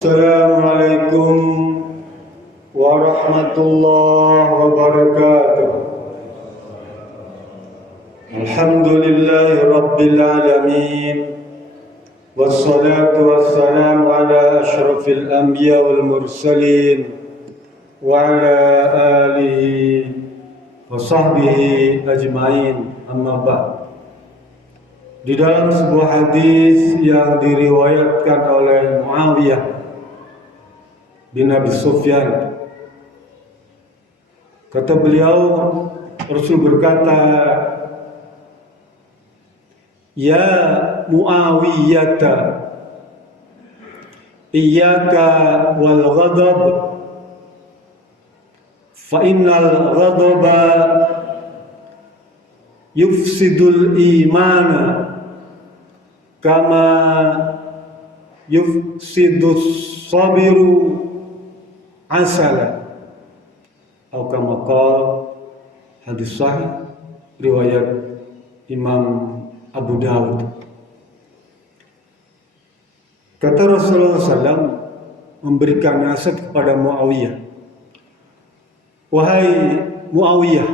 Assalamualaikum warahmatullahi wabarakatuh. Alhamdulillahi rabbil alamin. Wassalatu wassalamu ala asyrafil anbiya wal mursalin wa ala alihi wa sahbihi ajma'in. Amma ba'd. Di dalam sebuah hadis yang diriwayatkan oleh Muawiyah bin Abi Sufyan, kata beliau, Rasul berkata, "Ya Muawiyata, iyyaka wal ghadab, fa innal ghadaba yufsidul imana kama yufsidus sabiru asala." Atau kama qala, hadis sahih riwayat Imam Abu Dawud. Kata Rasulullah SAW memberikan nasihat kepada Muawiyah, "Wahai Muawiyah,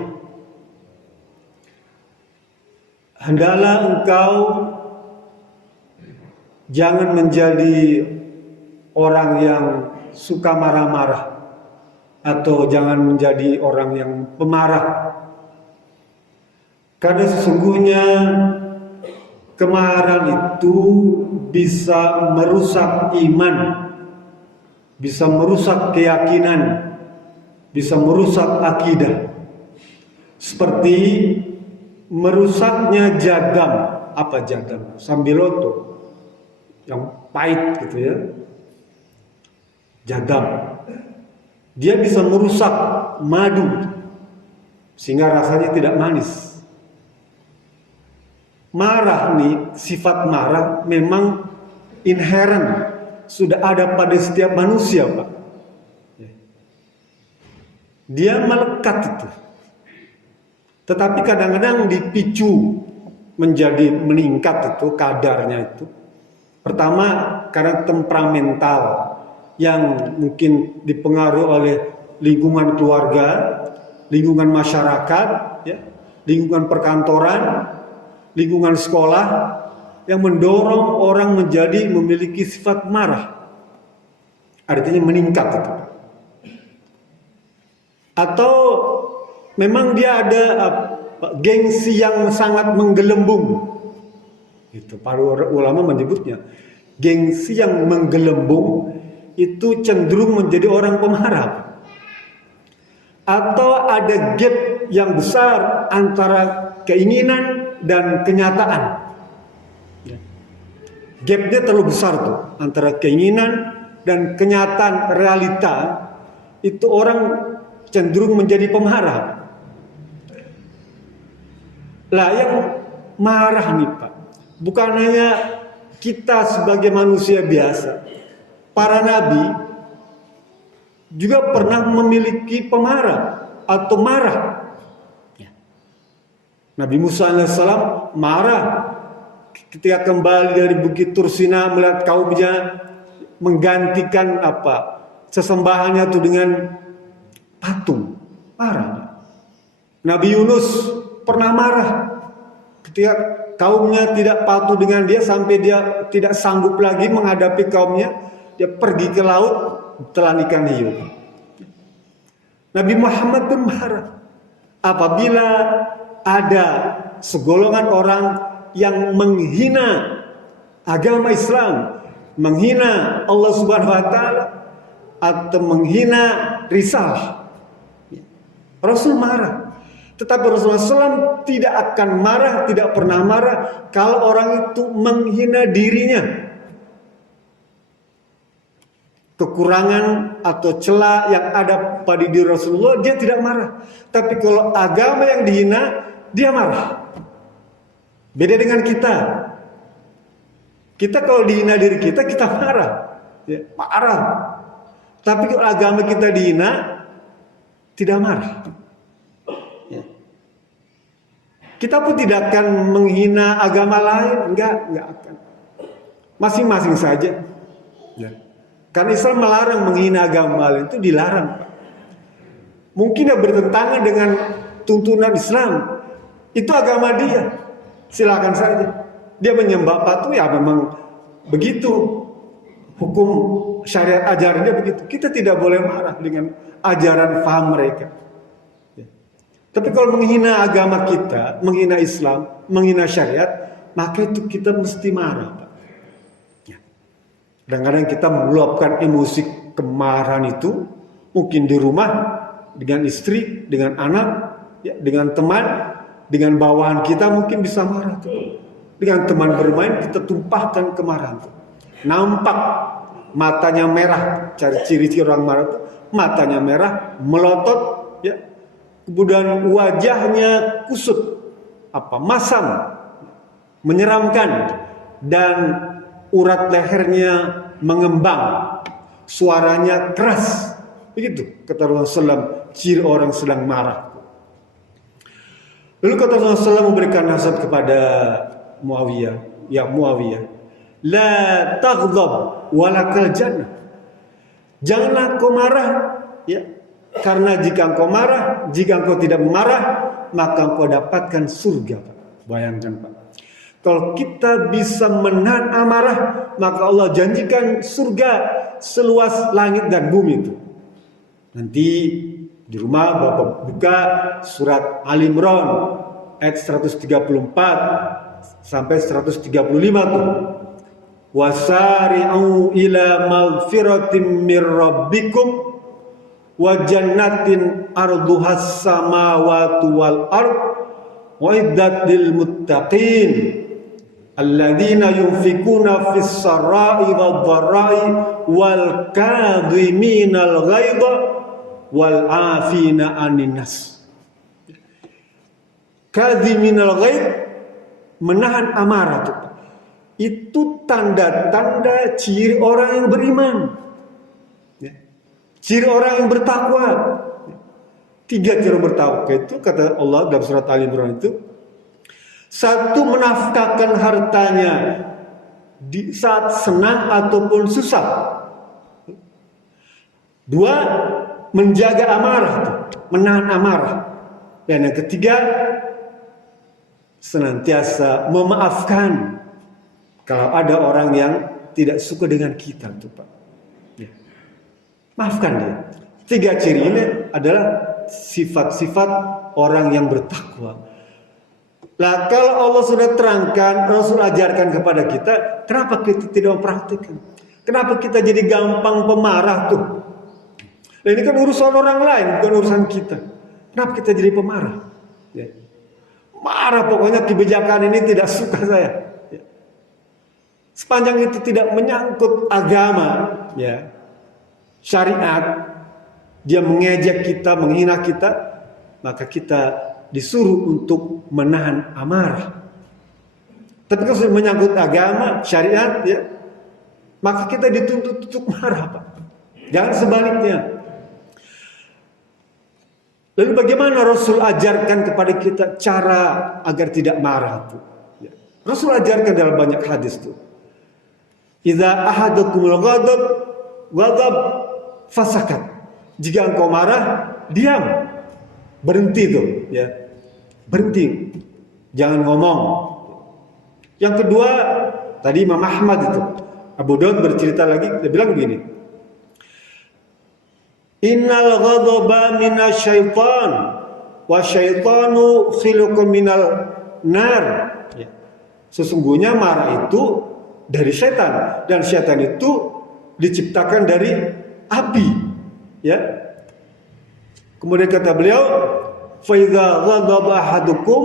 hendaklah engkau jangan menjadi orang yang suka marah-marah, atau jangan menjadi orang yang pemarah. Karena sesungguhnya kemarahan itu bisa merusak iman, bisa merusak keyakinan, bisa merusak akidah. Seperti merusaknya jadam. Apa jadam? Sambiloto yang pahit gitu ya. Jadam. Dia bisa merusak madu sehingga rasanya tidak manis. Marah nih, sifat marah memang inherent, sudah ada pada setiap manusia, Pak. Dia melekat itu. Tetapi kadang-kadang dipicu menjadi meningkat itu kadarnya itu. Pertama karena temperamental yang mungkin dipengaruhi oleh lingkungan keluarga, lingkungan masyarakat, ya, lingkungan perkantoran, lingkungan sekolah yang mendorong orang menjadi memiliki sifat marah. Artinya meningkat itu. Atau memang dia ada gengsi yang sangat menggelembung. Itu para ulama menyebutnya gengsi yang menggelembung itu cenderung menjadi orang pemarah. Atau ada gap yang besar antara keinginan dan kenyataan. Gapnya terlalu besar tuh antara keinginan dan kenyataan realita. Itu orang cenderung menjadi pemarah. Lah yang marah nih Pak, bukan hanya kita sebagai manusia biasa. Para nabi juga pernah memiliki pemarah atau marah. Nabi Musa alaihissalam marah ketika kembali dari Bukit Tursina melihat kaumnya menggantikan sesembahannya itu dengan patung. Marah. Nabi Yunus pernah marah ketika kaumnya tidak patuh dengan dia sampai dia tidak sanggup lagi menghadapi kaumnya. Dia pergi ke laut, telan ikan hiu. Nabi Muhammad pun marah apabila ada segolongan orang yang menghina agama Islam, menghina Allah Subhanahu wa taala, atau menghina risalah. Rasul marah. Tetapi Rasulullah SAW tidak akan marah, tidak pernah marah kalau orang itu menghina dirinya. Kekurangan atau celah yang ada pada diri Rasulullah, dia tidak marah. Tapi kalau agama yang dihina, dia marah. Beda dengan kita. Kita kalau dihina diri kita marah. Ya, marah. Tapi kalau agama kita dihina, tidak marah. Ya. Kita pun tidak akan menghina agama lain, enggak akan. Masing-masing saja. Ya. Karena Islam melarang menghina agama lain, itu dilarang. Mungkin dia bertentangan dengan tuntunan Islam. Itu agama dia. Silakan saja. Dia menyembah patung, ya memang begitu. Hukum syariat ajarannya begitu. Kita tidak boleh marah dengan ajaran faham mereka. Ya. Tapi kalau menghina agama kita, menghina Islam, menghina syariat, maka itu kita mesti marah, Pak. Ya. Kadang-kadang kita meluapkan emosi kemarahan itu, mungkin di rumah, dengan istri, dengan anak, ya, dengan teman, dengan bawahan kita mungkin bisa marah tuh. Dengan teman bermain kita tumpahkan kemarahan tuh. Nampak matanya merah, ciri-ciri orang marah itu matanya merah, melotot, ya, kemudian wajahnya kusut, masam, menyeramkan, dan urat lehernya mengembang, suaranya keras, begitu kata Rasulullah SAW, ciri orang sedang marah. Lalu kata Rasulullah SAW memberikan nasihat kepada Muawiyah, ya Muawiyah, la taghdab walakal jannah. Janganlah kau marah, ya, karena jika engkau marah, jika engkau tidak marah, maka engkau dapatkan surga. Bayangkan, Pak, kalau kita bisa menahan amarah, maka Allah janjikan surga seluas langit dan bumi itu. Nanti di rumah Bapak buka surat Ali Imran ayat 134 sampai 135 tuh. Wasari'u ila maghfiratin mir rabbikum wa jannatin arduhas samawati wal ard wa iddat lil muttaqin alladzina yunfikuna fis sarai wad dharai wal kadhiminal ghaidha wal afina anin nas. Kadhiminal ghaid, menahan amarah tuh. Itu tanda-tanda ciri orang yang beriman, ya. Ciri orang yang bertakwa. 3 ciri bertakwa itu kata Allah dalam surat Ali Imran itu. 1, menafkahkan hartanya di saat senang ataupun susah. 2, menjaga amarah, menahan amarah. Dan yang ketiga, senantiasa memaafkan kalau ada orang yang tidak suka dengan kita, tuh Pak. Ya. Maafkan dia. 3 ciri ini adalah sifat-sifat orang yang bertakwa. Lah kalau Allah sudah terangkan, Rasul ajarkan kepada kita, kenapa kita tidak mempraktikkan? Kenapa kita jadi gampang pemarah tuh? Nah, ini kan urusan orang lain, bukan urusan kita. Kenapa kita jadi pemarah? Ya. Marah pokoknya kebijakan ini tidak suka saya. Ya. Sepanjang itu tidak menyangkut agama, ya, syariat, dia mengejek kita, menghina kita, maka kita disuruh untuk menahan amarah. Tapi kalau sudah menyangkut agama, syariat, ya, maka kita dituntut untuk marah, Pak. Jangan sebaliknya. Lalu bagaimana Rasul ajarkan kepada kita cara agar tidak marah itu? Ya. Rasul ajarkan dalam banyak hadis itu. Idza ahadakumul ghadab fasakat. Jika engkau marah, diam. Berhenti tuh, ya. Berhenti. Jangan ngomong. Yang kedua, tadi Imam Ahmad itu, Abu Daud bercerita lagi, dia bilang begini. Innal ghadaba minasyaitan wa syaitanu khuluqun minal nar. Ya. Sesungguhnya marah itu dari setan, dan setan itu diciptakan dari api, ya. Kemudian kata beliau, fa idza ghadaba ahadukum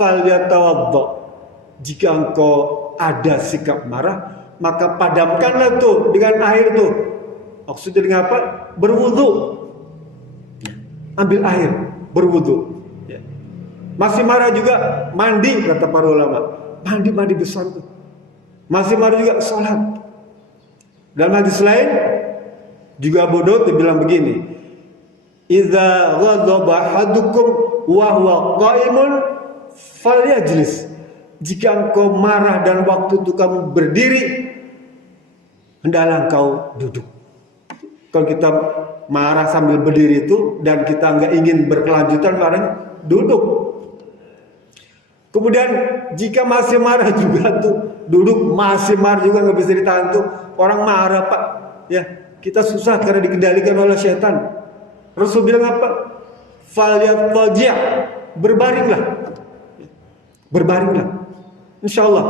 falyatawadda. Jika engkau ada sikap marah, maka padamkanlah tuh dengan air tuh. Maksudnya dengan apa? Berwudu. Ambil air, berwudu. Ya. Masih marah juga, mandi, kata para ulama. Mandi besar tuh. Masih marah juga, sholat. Dalam hadis lain juga Abu Daud bilang begini, idza ghadaba ahadukum wa huwa qa'imun falyajlis. Jika engkau marah dan waktu itu kamu berdiri, hendaklah engkau duduk. Kalau kita marah sambil berdiri itu dan kita nggak ingin berkelanjutan, marah duduk. Kemudian jika masih marah juga tuh duduk, masih marah juga nggak bisa ditahan tuh. Orang marah Pak, ya kita susah karena dikendalikan oleh setan. Rasul bilang apa? Falyataji', berbaringlah, berbaringlah. Insya Allah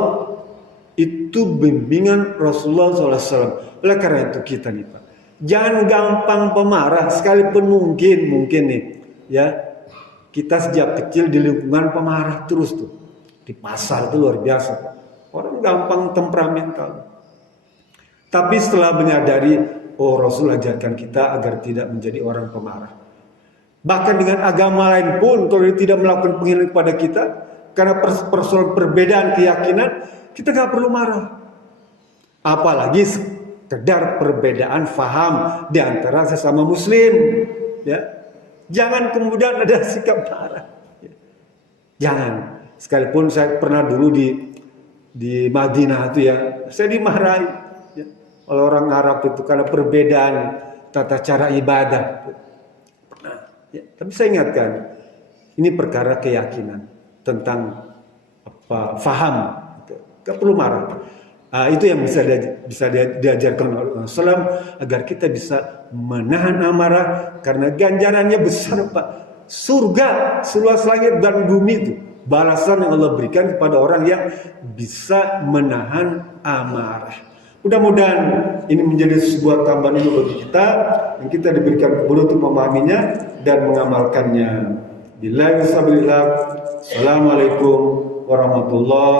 itu bimbingan Rasulullah SAW. Oleh karena itu kita nih Pak, jangan gampang pemarah, sekalipun mungkin nih, ya kita sejak kecil di lingkungan pemarah terus tuh. Di pasar itu luar biasa. Orang gampang temperamental. Tapi setelah menyadari, oh Rasul ajarkan kita agar tidak menjadi orang pemarah. Bahkan dengan agama lain pun, kalau dia tidak melakukan penghinaan kepada kita, karena persoalan perbedaan keyakinan, kita gak perlu marah. Apalagi sekedar perbedaan faham di antara sesama muslim. Ya. Jangan kemudian ada sikap marah. Jangan. Sekalipun saya pernah dulu di Madinah itu ya, saya dimarahi ya, oleh orang Arab itu karena perbedaan tata cara ibadah. Pernah. Ya, tapi saya ingatkan, ini perkara keyakinan tentang apa faham. Gak perlu marah. Itu yang bisa diajarkan oleh Rasulullah agar kita bisa menahan amarah, karena ganjarannya besar Pak. Surga seluas langit dan bumi itu balasan yang Allah berikan kepada orang yang bisa menahan amarah. Mudah-mudahan ini menjadi sebuah tambahan ilmu bagi kita yang kita diberikan kemudahan untuk memahaminya dan mengamalkannya. Billahi wassabillah. Assalamualaikum warahmatullahi